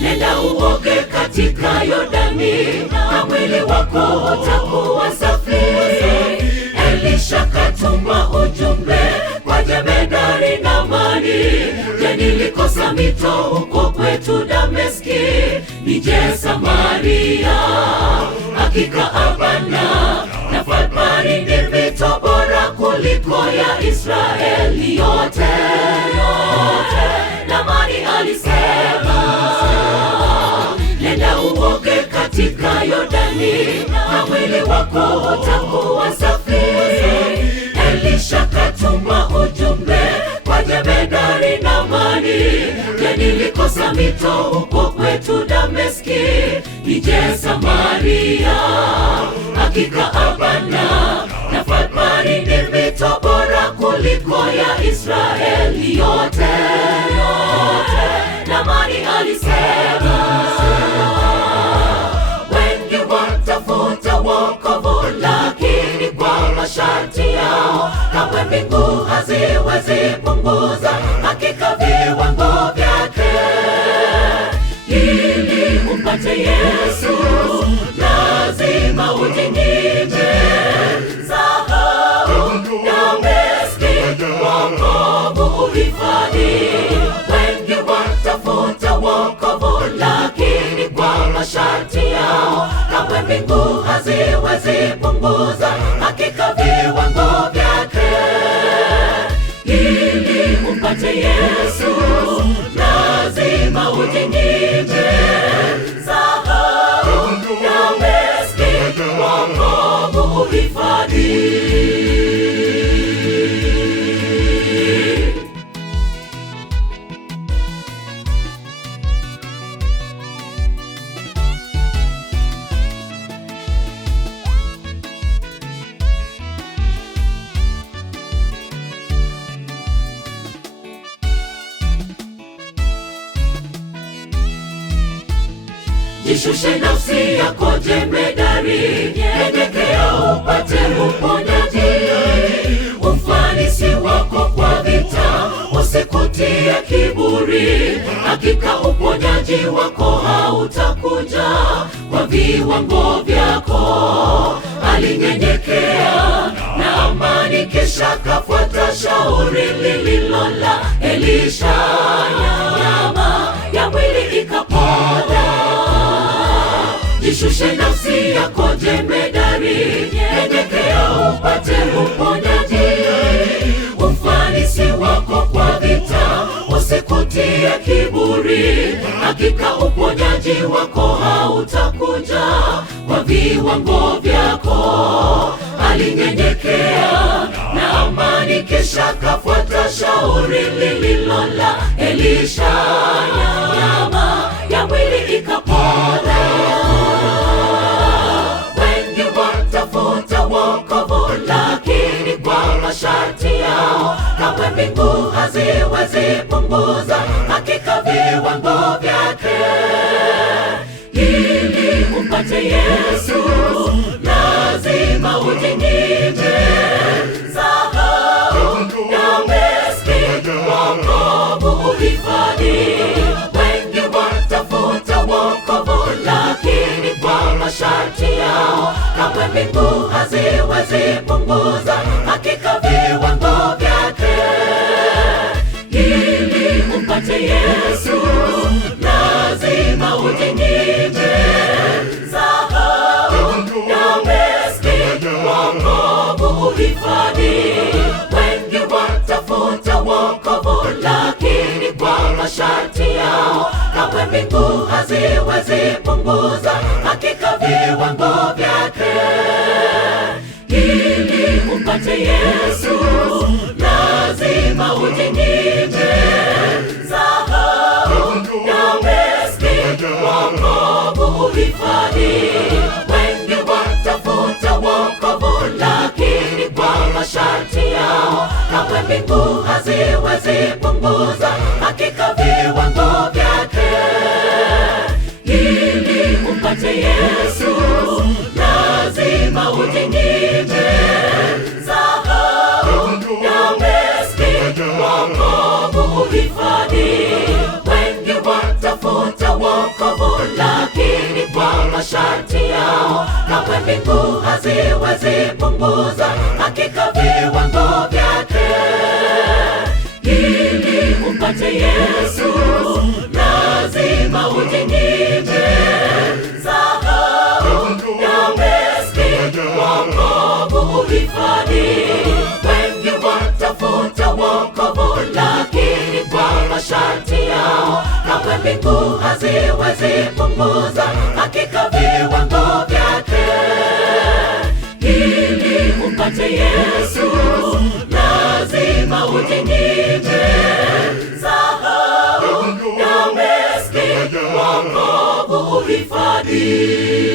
Nenda uoge katika Yordani, na mwili wako utakuwa safi. Elisha katuma ujumbe kwa jemedari Naamani, je, nilikosa mito huko kwetu Dameski? Nije Samaria? Hakika Abana na Farpari ni mito bora kuliko ya Israeli yote. Naamani alisema, nenda uoge katika Yordani, na mwili wako utakuwa safi. Elisha katuma ujumbe kwa jemedari Naamani, je, nilikosa mito huko kwetu Dameski? Nije Samaria? Hakika Abana na Farpari ni mito bora kuliko ya Israeli yote. Naamani alisema, wengi watafuta wokovu, lakini kwa masharti yao. Kamwe mbingu haziwezi punguza hakika viwango vyake. Ili umpate Yesu, lazima ujinyime. Dhahabu, Dameski, wokovu uhifadhi. Wengi watafuta wokovu, lakini kwa masharti yao. Kamwe mbingu haziwezi punguza hakika viwango vyake. Ili umpate Yesu, lazima ujinyime. Dhahabu, Dameski, wokovu uhifadhi. Jishushe nafsi yako jemedari, nyenyekea upate uponyaji. Ufanisi wako kwa vita usikutie kiburi. Hakika uponyaji wako hautakuja kwa viwango vyako. Alinyenyekea Naamani, kisha kafuata shauri lililo la Elisha. Nyama ya mwili ikapona. Jishushe nafsi yako jemedari, nyenyekea upate uponyaji. Ufanisi wako kwa vita usikutie kiburi. Hakika uponyaji wako hautakuja kwa viwango vyako. Alinyenyekea Naamani, kisha kafuata shauri lililo la Elisha. Nyama ya mwili ikapona. Wengi watafuta wokovu, lakini kwa masharti yao. Kamwe mbingu haziwezi punguza hakika viwango vyake. Ili umpate Yesu, lazima ujinyime. Dhahabu, Dameski, wokovu uhifadhi. Wengi watafuta wokovu, lakini kwa masharti yao. Kamwe mbingu haziwezi punguza hakika viwango vyake. Ili umpate Yesu, lazima ujinyime. Dhahabu, Dameski, wokovu uhifadhi. Wengi watafuta wokovu, lakini kwa masharti yao. Kamwe mbingu haziwezi punguza hakika viwango vyake. Ili umpate Yesu, lazima ujinyime. Dhahabu, Dameski, wokovu uhifadhi. Wengi watafuta wokovu, lakini kwa masharti yao. kamwe mbingu haziwezi punguza hakika viwango vyake. Ili umpate Yesu lazima ujinyime. Sahau Dameski, wokovu uhifadhi. Wengi watafuta wokovu lakini kwa masharti yao. Kamwe mbingu haziwezi punguza hakika viwango vyake. Ili umpate Yesu lazima ujinyime. Sahau Dameski, wokovu uhifadhi. Wengi watafuta wokovu lakini kwa masharti yao. Kamwe mbingu haziwezi punguza hakika viwango vyake. Ili umpate Yesu lazima ujinyime. Sahau Dameski, wokovu uhifadhi.